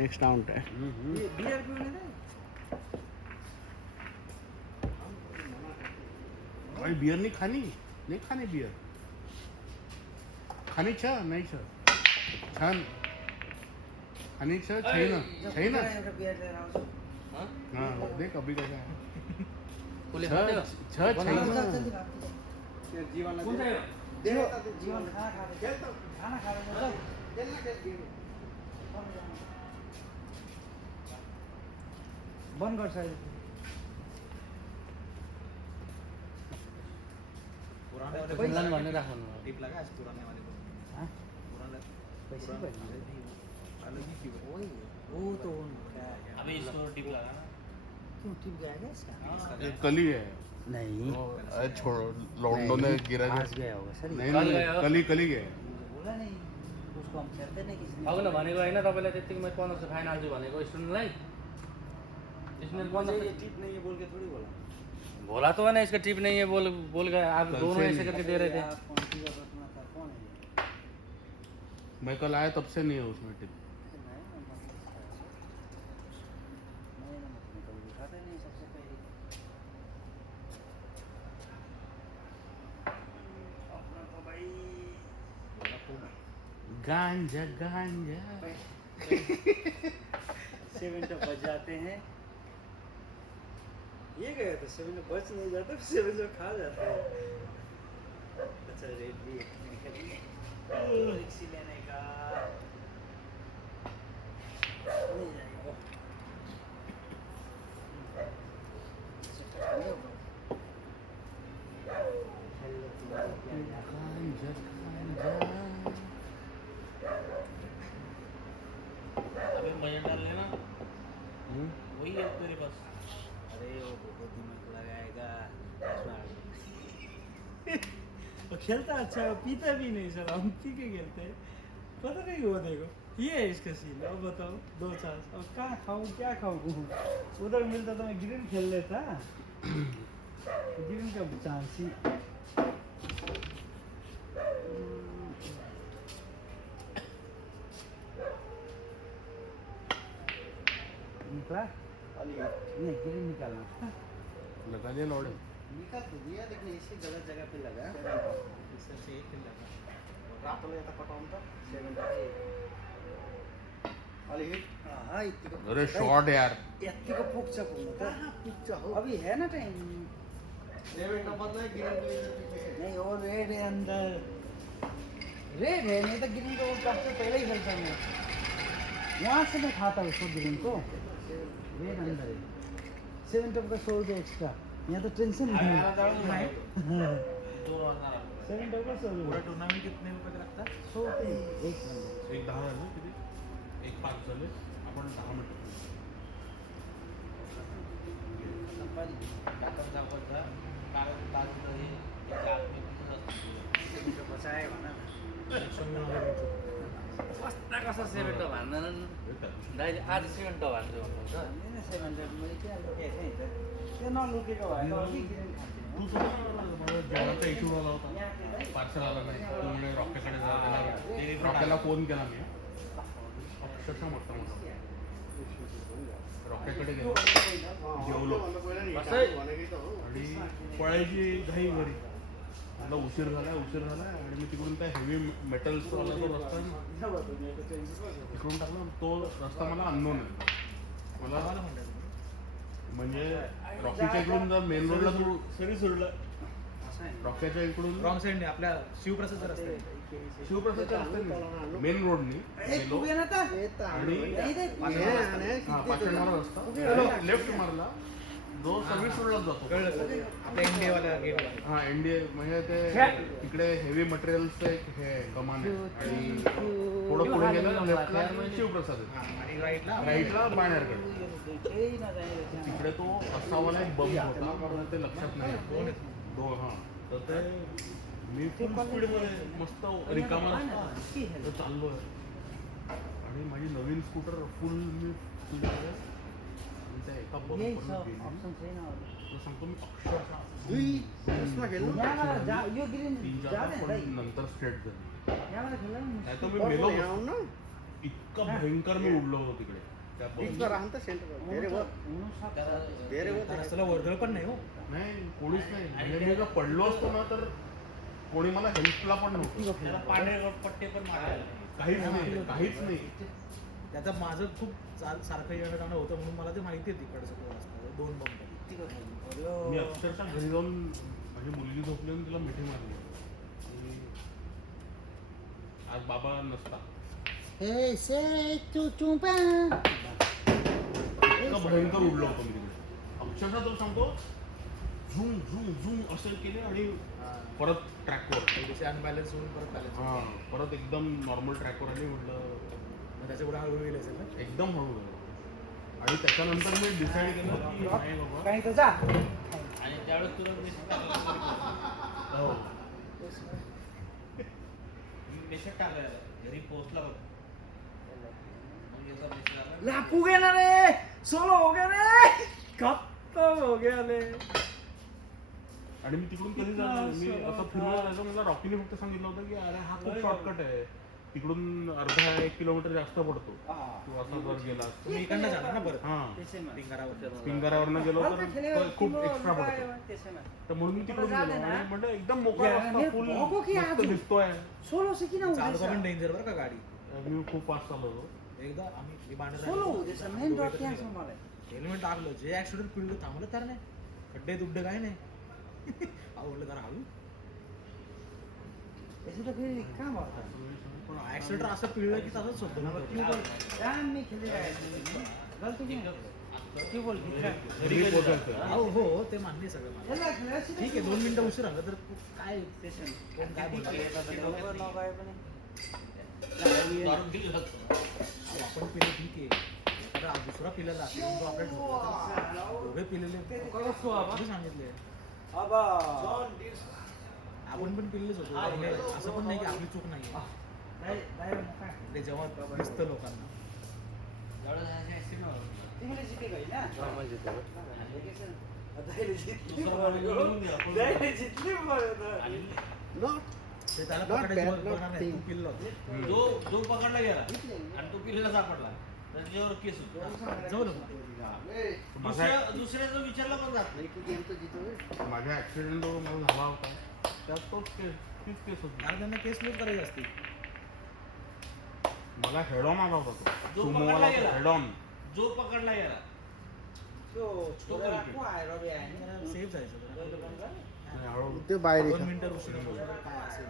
Next round है. Beer पिउने रे भाई बियर नहीं खानी बियर. खानी छ नाही छ छान खानी छ छैन एउटा बियर लिएर आउँछु हाँ देख अभी कैसा है. कुले छ खाते हो? छ छैन. जीवन खाना खाएर बन्द गर्छ अहिले पुराने भन्ने राख्नु. टिप लगा पुराने वाले को हाँ? पुराना पैसे अलग ही क्यों है? वो तो उनका है। अभी इसको टिप लगा ना. क्यों टिप गया क्या इसका ये कल ही है. नहीं अरे छोड़ो लॉकडाउन में गिरा आज गया होगा सर नहीं कल नहीं गया हो? कल ही गया. बोला नहीं उसको हम करते नहीं किसी अघि न भनेको होइन तपाईँलाई त्यतिकै मैले 1500 फाइन हाल्छु भनेको स्टुडेन्टलाई. स्टुडेन्ट 1500 टिप नहीं है बोल के थोड़ी बोला बोला तो है ना इसका टिप नहीं है बोल गए आप कल दोनों से ऐसे करके दे रहे थे. आप कौन सी बात में था कौन है मैं कल आया तब से नहीं है उसमें टिप. नए नंबर में कभी दिखाते नहीं सबसे पहले अपना तो भाई गांजा गांजा 7 तो बज जाते हैं ये गया तो 7 तो बच नहीं जाता 7 तो खा जाता है अच्छा रेट भी रिक्सी लेने का नहीं जाएगा गांजा गांजा. अभी बजट डाल लेना वही है तेरे पास. अरे वो बहुत दिमाग लगाएगा वो खेलता अच्छा है वो पीता भी नहीं सर हम पी के खेलते हैं पता नहीं वो देखो ये है इसका सीन अब बताओ 2 चांस अब कहाँ खाऊं क्या खाऊं उधर मिलता तो मैं ग्रीन खेल लेता ग्रीन का चांस ही निकला नहीं ग्रीन निकालना लगा दिया लौड़े. निकाल तो दिया लेकिन इसी गलत जगह पे लगा इससे से एक खेल लगा रात में था कटाउन था 7 वाली हिट हाँ इतनी अरे शॉट यार. यत्तिको पुग्छ पुग्नु त पुग्छ हो अभी है ना टाइम 7 नंबर में गिरन नहीं वो रेड है अंदर रेड है नहीं तो ग्रीन को कब से पहले ही खेलता मैं वहाँ से मैं खाता उसको ग्रीन को रेड अंदर है 7 टॉप का 100 रुपये एक्स्ट्रा यहाँ तो टेंशन नहीं है 7 टॉप का 100 पूरा रुपये टूर्नामेंट कितने रुपए का लगता है 100 रुपये एक बंदे एक 10 झाले किती. एक 5 झाले आपण 10 मिनिट. काका दाखवता कारण ताज हे त्याच्या आत्मीय बचाए भन कस्ता कस्ता सेभेन्टो भन्दैनन् दाइले आज सेभेन्टो भन्छु भन्नुहुन्छ. न 700 मैले क्या लुकेको थिएँ त त्यो नलुकेको भए त अलिक ग्रिन तू तो मला जेवणाचा इश्यू झाला होता. पार्सल आला नाही. तू म्हणे रॉकेकडे जायला रॉकेला फोन केला मी. अक्षरशः मोठा मोठा रॉकेकडे गेलो जेवलो आणि पळायची घाई घरी. मला उशीर झालाय आणि मी तिकडून त्या हेवी मेटल्स वाला तो रस्ता आहे ना, तिकडून टाकला. तो रस्ता मला अननोन आहे. मला म्हणजे रॉकीच्या इकडून जर मेन रोडला तू सरी सोडलं रॉकेच्या इकडून रॉंग साइड ने आपल्या शिवप्रसाद रस्ते शिवप्रसादच्या रस्त्याने मेन रोडनी गेलो आणि पाषाणवाला रस्ता लेफ्ट मारला जो सर्व्हिस रोडलाच जातो. कळलं आपल्या इंडिया वाला गेट हा एनडीए म्हणजे ते तिकडे हेवी मटेरियल्सचं एक हे कमान आहे आणि थोडं पुढे गेलं लेफ्टला शिवप्रसाद आहे आणि राईटला बाणेरकडे. तिकडे तो असावाला एक बंब होता मला ते लक्षात नाही. हा तर ते मी फुल स्पीडमध्ये मस्त रिकामा रस्ता चाललोय आणि माझी नवीन स्कूटर फुल मी स्पीडमध्ये त्या एका बंब सांगतो मी अक्षरशः 3-4 पण नंतर स्ट्रेट झाली. नाही तर मी मेलो. इतकं भयंकर मी उडलो होतो तिकडे त्या बीच बस. पर राहतं सेंटर बेरे वर बेरे वर रस्त्याला वर्दळ पण नाही हो. नाही कोणीच नाही म्हणजे मी जर पडलो असतो ना तर कोणी मला हेल्पला पण नव्हतं. त्याला पांढरे पट्टे पण मारायला काहीच नाही. त्याचं माझं खूप सारखं येणं जाणं होतं म्हणून मला ते माहिती आहे तिकडचं कोण असतं. 2 बंब. मी अक्षरशः घरी जाऊन माझी मुलगी झोपली आणि तिला मिठी मारली आणि आज बाबा नसता. इतकं भयंकर उडलो होतो मी तिकडे. अक्षरशः तो सांगतो झूम झूम झूम असं केले आणि परत ट्रॅकवर थोडेसे अनबॅलन्स होऊन परत बॅलन्स. हां परत एकदम नॉर्मल ट्रॅकवर आली. म्हटलं मग त्याच्या पुढे हळूहळू गेले असेल ना. एकदम हळू झालं. आणि त्याच्यानंतर मी डिसाईड केलं की नाही बाबा. काही तर जा. आणि त्यावेळेस तुला हो मेसेज टाकायला घरी पोहोचला बघ मग याचा मेसेज आला लापू गेला रे. सोलो हो गया रे. खत्म हो गया रे. आणि मी तिकडून कधी जाणार मी असं फिरवलं जायचं. मला रॉकीने फक्त सांगितलं होतं की अरे हा खूप शॉर्टकट आहे तिकडून अर्धा 1 किलोमीटर जास्त पडतो तू असा जर गेला. तुम्ही इकडनं जाणार ना परत हां पिंगारावर. पिंगारावरनं गेलो तर खूप एक्स्ट्रा पडतो. तर म्हणून मी तिकडून गेलो आणि म्हणलं एकदम मोकळा रस्ता फुल मस्त दिसतोय. सोलो से की ना चालू पण डेंजर बरं का गाडी. मी खूप फास्ट चालवतो. एकदा आम्ही सोलो जैसा मेन रोड क्या संभाले. हेल्मेट टाकलं जे ऍक्सिडेंट पिळलं थांबलं तर नाही. खड्डे दुड्डे काय नाही. आवडलं जरा हळू. ऐसे तो फिर काम होता. पण ऍक्सिडेंट असं पिळलं की तसंच होतं ना. राम में खेले रहा है. गलती की क्यों बोल घरी पोहोचायचं. हो ते मान्य आहे सगळं मला. चला ठीक आहे 2 मिनिटं उशीर आला तर काय स्टेशन कोण काय बोलणार. आपण पिले ठीक आहे. एखादा दुसरा पिलेला असेल तो आपल्या ठोकला. दोघे पिलेले कुठे सांगितले. आपण पण पिल्लेच होतो. आणि असं पण नाही की आपली चूक नाही. ते जेव्हा दिसतं लोकांना. इंग्लिश शिके गई ना. ते त्याला पकडायची बघणार नाही. तू पिल्लं होतं. जो पकडला गेला आणि तो पिल्लेला सापडला तर त्याच्यावर केस होतो. जाऊ ना. दुसऱ्याचं विचारला पण जात नाही. माझ्या ऍक्सिडेंट मला झाला होता त्यात तोच केस तीच केस होती. यार त्यांना केस लूट करायची असते. मला हेड ऑन आला होता तो. जो सुमोवाला पकडला गेला. Head on. जो पकडला गेला सेफ जायचं. हळू ते बाहेर 2 मिनिटं उशीर काय असेल.